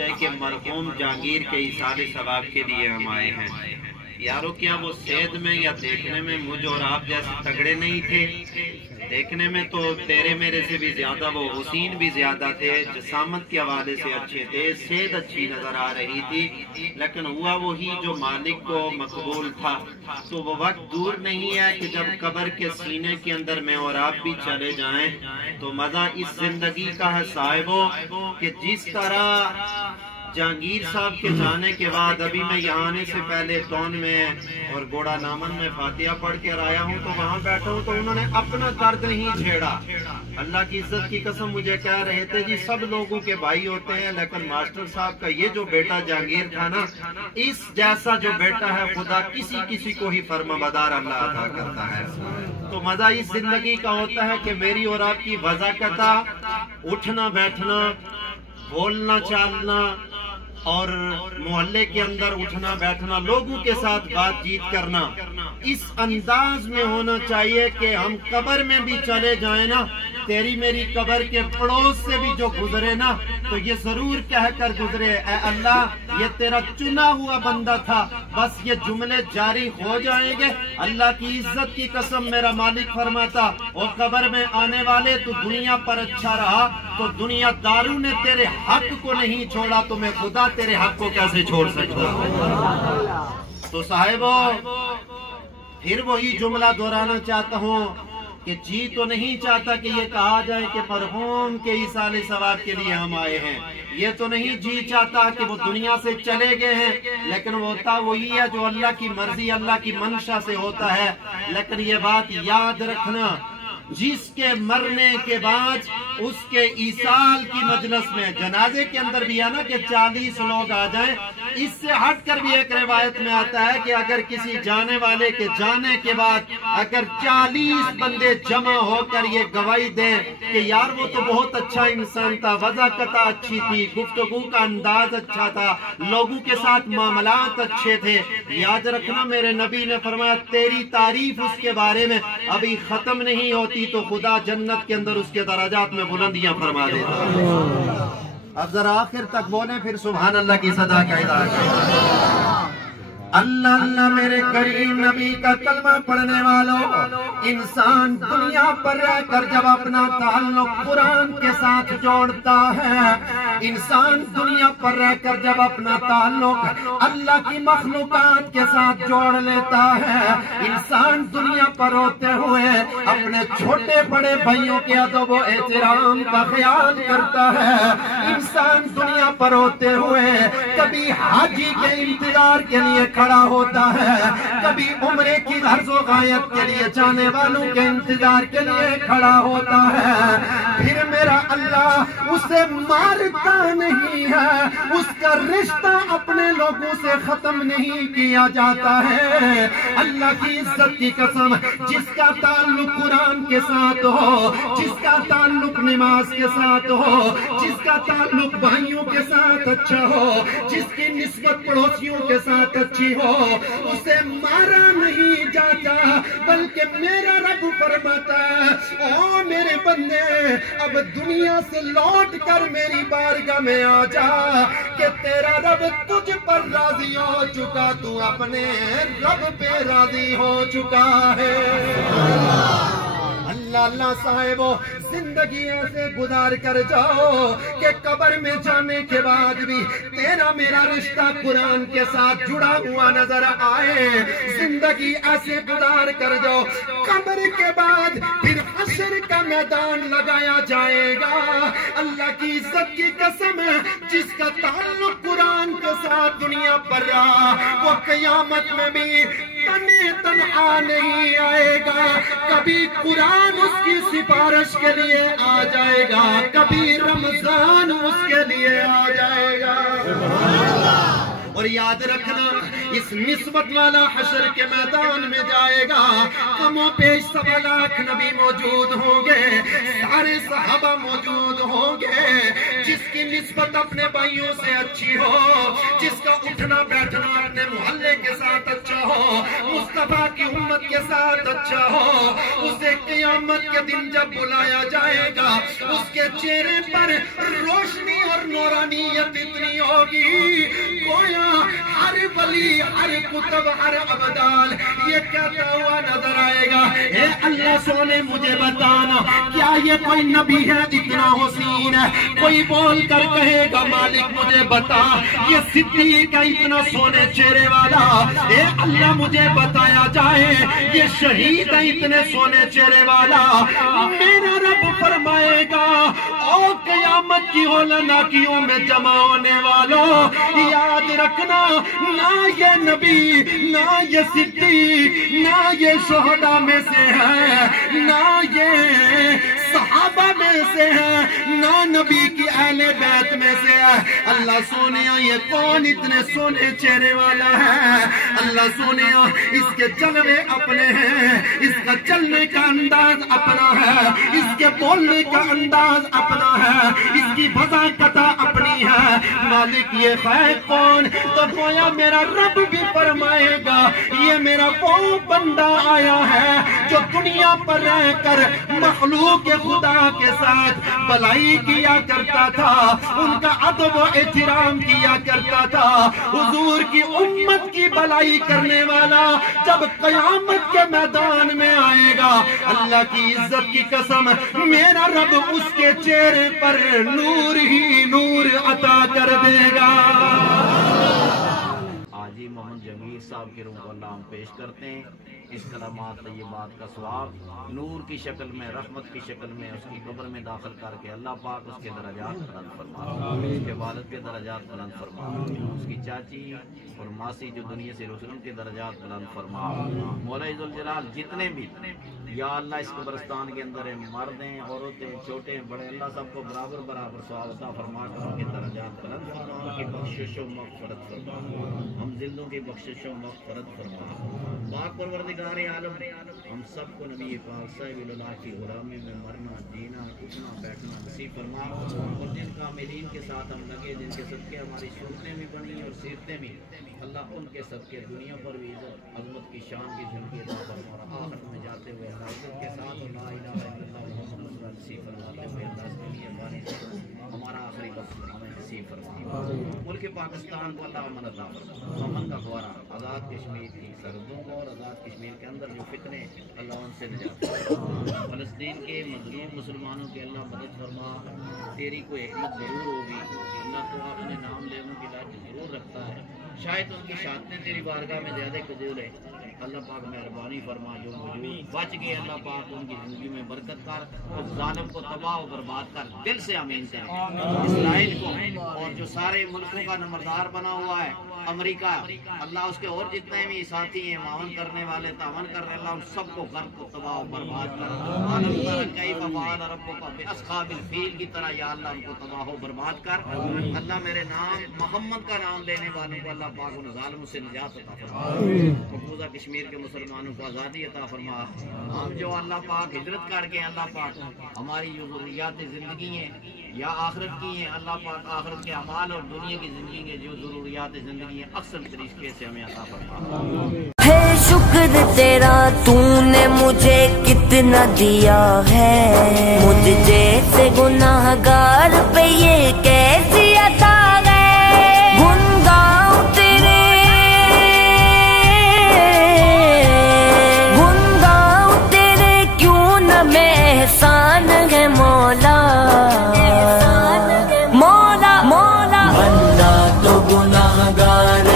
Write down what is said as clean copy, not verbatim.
جائے کہ مرحوم جہانگیر کے ایصال ثواب کے لیے ہم آئے ہیں۔ یارو کیا وہ صحت میں یا دیکھنے میں مجھ اور آپ جیسے تگڑے نہیں تھے؟ دیکھنے میں تو تیرے میرے سے بھی زیادہ وہ حسین بھی زیادہ تھے، جسامت کے حوالے سے اچھے تھے، صحت اچھی نظر آ رہی تھی، لیکن ہوا وہی جو مالک کو مقبول تھا۔ تو وہ وقت دور نہیں ہے کہ جب قبر کے سینے کے اندر میں اور آپ بھی چلے جائیں تو مزہ اس زندگی کا ہے صاحبوں کہ جس طرح جہانگیر صاحب کے جانے کے بعد ابھی میں یہاں آنے سے پہلے ٹون میں اور گوڑا نامن میں فاتحہ پڑھ کے آیا ہوں تو وہاں بیٹھا ہوں تو انہوں نے اپنا درد نہیں چھیڑا۔ اللہ کی عزت کی قسم مجھے کہہ رہے تھے جی سب لوگوں کے بھائی ہوتے ہیں لیکن ماسٹر صاحب کا یہ جو بیٹا جہانگیر تھا نا، اس جیسا جو بیٹا ہے خدا کسی کو ہی فرمانبردار اللہ عطا کرتا ہے۔ تو مزہ اس زندگی کا ہوتا ہے کہ میری اور آپ کی وضاحت، اٹھنا بیٹھنا، بولنا چالنا اور محلے کے اندر اٹھنا بیٹھنا، لوگوں کے ساتھ بات چیت کرنا اس انداز میں ہونا چاہیے کہ ہم قبر میں بھی چلے جائیں نا، تیری میری قبر کے پڑوس سے بھی جو گزرے نا تو یہ ضرور کہہ کر گزرے اے اللہ یہ تیرا چنا ہوا بندہ تھا، بس یہ جملے جاری ہو جائیں گے۔ اللہ کی عزت کی قسم میرا مالک فرماتا اور قبر میں آنے والے تو دنیا پر اچھا رہا تو دنیا داروں نے تیرے حق کو نہیں چھوڑا تو میں خدا تیرے حق کو کیسے چھوڑ سکتا ہوں؟ تو صاحبو پھر وہی جملہ دہرانا چاہتا ہوں کہ جی تو نہیں چاہتا کہ یہ کہا جائے کہ مرحوم کے ایصال ثواب کے لیے ہم آئے ہیں، یہ تو نہیں جی چاہتا کہ وہ دنیا سے چلے گئے ہیں، لیکن وہ ہوتا وہی ہے جو اللہ کی مرضی اللہ کی منشا سے ہوتا ہے۔ لیکن یہ بات یاد رکھنا جس کے مرنے کے بعد اس کے ایصال کی مجلس میں جنازے کے اندر بھی ہے نا کہ 40 لوگ آ جائیں، اس سے ہٹ کر بھی ایک روایت میں آتا ہے کہ اگر کسی جانے والے کے جانے کے بعد اگر 40 بندے جمع ہو کر یہ گواہی دیں کہ یار وہ تو بہت اچھا انسان تھا، وضاحت اچھی تھی، گفتگو کا انداز اچھا تھا، لوگوں کے ساتھ معاملات اچھے تھے، یاد رکھنا میرے نبی نے فرمایا تیری تعریف اس کے بارے میں ابھی ختم نہیں ہوتی تو خدا جنت کے اندر اس کے درجات میں بلندیاں فرما دیتا ہے۔ اب ذرا آخر تک بولیں پھر سبحان اللہ کی صدا کا ادا کریں۔ اللہ اللہ میرے کریم نبی کا کلمہ پڑھنے والوں، انسان دنیا پر رہ کر جب اپنا تعلق قرآن کے ساتھ جوڑتا ہے، انسان دنیا پر رہ کر جب اپنا تعلق اللہ کی مخلوقات کے ساتھ جوڑ لیتا ہے، انسان دنیا پر ہوتے ہوئے اپنے چھوٹے بڑے بھائیوں کے ادب و احترام کا خیال کرتا ہے، انسان دنیا پر ہوتے ہوئے کبھی حاجی کے انتظار کے لیے کھڑا ہوتا ہے، کبھی عمرے کی غرض و غایت کے لیے جانے والوں کے انتظار کے لیے کھڑا ہوتا ہے، پھر میرا اللہ اسے مارتا نہیں ہے، اس کا رشتہ اپنے لوگوں سے ختم نہیں کیا جاتا ہے۔ اللہ کی عزت کی قسم جس کا تعلق قرآن کے ساتھ ہو، جس کا تعلق نماز کے ساتھ ہو، جس کا تعلق بھائیوں کے ساتھ اچھا ہو، جس کی نسبت پڑوسیوں کے ساتھ اچھی ہو، اسے مارا نہیں جاتا بلکہ میرا رب فرماتا ہے او میرے بندے اب دنیا سے لوٹ کر میری بارگاہ میں آ جا کہ تیرا رب تجھ پر راضی ہو چکا، تو اپنے رب پہ راضی ہو چکا ہے۔ اللہ اللہ صاحبو زندگی ایسے گزار کر جاؤ کہ قبر میں جانے کے بعد بھی تیرا میرا رشتہ قرآن کے ساتھ جڑا ہوا نظر آئے، زندگی ایسے گزار کر جاؤ قبر کے بعد پھر حشر کا میدان لگایا جائے گا۔ اللہ کی عزت کی قسم جس کا تعلق قرآن کے ساتھ دنیا پر رہا وہ قیامت میں بھی تنہا نہیں آئے گا، کبھی قرآن اس کی سفارش کے لیے آ جائے گا، کبھی رمضان اس کے لیے آ جائے گا۔ اور یاد رکھنا اس نسبت والا حشر کے میدان میں جائے گا، کم و بیش 1.25 لاکھ نبی موجود ہوں گے، سارے صحابہ موجود ہوں گے، جس کی نسبت اپنے بھائیوں سے اچھی ہو، جس کا اٹھنا بیٹھنا اپنے محلے کے ساتھ اچھا ہو، مصطفیٰ کی امت کے ساتھ اچھا ہو، اسے قیامت کے دن جب بلایا جائے گا اس کے چہرے پر روشنی اور نورانیت اتنی ہو ہوگی گویا ہر ولی ہر کتب ہر ابدال یہ کہتا ہوا نظر آئے گا اے اللہ سونے مجھے بتانا کیا یہ کوئی نبی ہے اتنا حسین ہے کوئی بول کر کہے گا مالک مجھے بتا یہ صدیق ہے اتنا سونے چہرے والا اے اللہ مجھے بتایا جائے یہ شہید ہے اتنے سونے چہرے والا میرا رب فرمائے گا او قیامت کی ہولناکیوں میں جمع ہونے والوں یاد رکھنا نہ یہ نبی نہ یہ صدیق نہ یہ شہداء میں سے ہے نہ یہ صحابہ میں سے ہے نہ نبی کی اہل بیت میں سے ہے اللہ سونیا یہ کون اتنے سونے چہرے والا ہے اللہ سونیا اس کے جلوے اپنے ہیں اس کا چلنے کا انداز اپنا ہے اس کے بولنے کا انداز اپنا ہے اس کی بذاقت اپنی ہے مالک یہ ہے کون تو گویا میرا رب بھی فرمائے گا یہ میرا وہ بندہ آیا ہے جو دنیا پر رہ کر مخلوق خدا کے ساتھ بھلائی کیا کرتا تھا ان کا ادب و احترام کیا کرتا تھا حضور کی امت کی بھلائی کرنے والا جب قیامت کے میدان میں آئے گا اللہ کی عزت کی قسم میرا رب اس کے چہرے پر نور ہی نور عطا کر دے گا حاجی محمد جمیل صاحب کی روح کو اللہ ہم پیش کرتے ہیں اس کلمات طیبات کا ثواب نور کی شکل میں رحمت کی شکل میں اس کی قبر میں داخل کر کے اللہ پاک اس کے درجات بلند فرما اس کے والد کے درجات بلند فرما اس کی چاچی اور ماسی جو دنیا سے رسول کے درجات بلند فرما مولا ذوالجلال جتنے بھی یا اللہ اس قبرستان کے اندر ہیں مرد ہیں عورتیں چھوٹے ہیں بڑے اللہ سب کو برابر برابر ثواب عطا فرما کر ان کے درجات بلند فرما ان کی بخشش و مغفرت فرما ہم زندوں کی بخشش و مغفرت فرما پاک پروردگار عالم ہم سب کو نبی پاک صاحب اللہ کی غلامی میں مرنا جینا اٹھنا بیٹھنا نصیب فرما اور جن کاملین کے ساتھ ہم لگے جن کے صدقے ہماری صورتیں بھی بنی اور سیرتیں بھی اللہ ان کے صدقے دنیا پر بھی عزت عظمت کی شان کی زندگی عطا فرما اور آخرت میں جاتے ہوئے اللہ عزت کے ساتھ اور لا الہ الا اللہ محمد رسول اللہ نصیب فرماتے ہوئے اللہ اس کے لیے بانی سے ہمارا آخری وقت ہمیں نصیب فرما ملک پاکستان کو اللہ امن عطا فرما امن کا فورا آزاد کشمیر کی سرحدوں کو اور آزاد کشمیر کے اندر جو فتنے اللہ ان سے نجات فرما فلسطین کے مظلوم مسلمانوں کے اللہ مدد فرما تیری کوئی حکمت ضرور ہوگی اللہ تو اپنے نام لینے کی لاج ضرور رکھتا ہے شاید ان کی شہادتیں تیری بارگاہ میں زیادہ قبول ہے اللہ پاک مہربانی فرما جو موجود بچ گئے اللہ پاک ان کی زندگی میں برکت کر اور ظالم کو تباہ و برباد کر دل سے آمین کر اسرائیل کو اور جو سارے ملکوں کا نمبردار بنا ہوا ہے امریکہ اللہ اس کے اور جتنے بھی ساتھی ہیں معاون کرنے والے تعاون کر رہے اللہ ان سب کو غرق کو تباہ و برباد کر عالم تعالی کیف فعل ربک باصحاب الفیل کی طرح یا اللہ ان کو تباہ و برباد کر اللہ میرے نام محمد کا نام لینے والوں کو اللہ پاک ان ظالموں سے نجات عطا فرما مقبوضہ کشمیر کے مسلمانوں کو آزادی عطا فرما ہم جو اللہ پاک ہجرت کر کے اللہ پاک ہماری جو ضروریات زندگی ہیں یا آخرت کی ہیں اللہ پاک آخرت کے اعمال اور دنیا کی زندگی کے جو ضروریات زندگی ہیں اکثر طریقے سے ہمیں عطا فرما ہے شکر تیرا تو نے مجھے کتنا دیا ہے مجھ جیسے گناہگار پہ یہ کیسی عطا ہے گن گاؤں تیرے کیوں نہ میں احسان ہے مولا مولا مولا بندہ تو گناہگار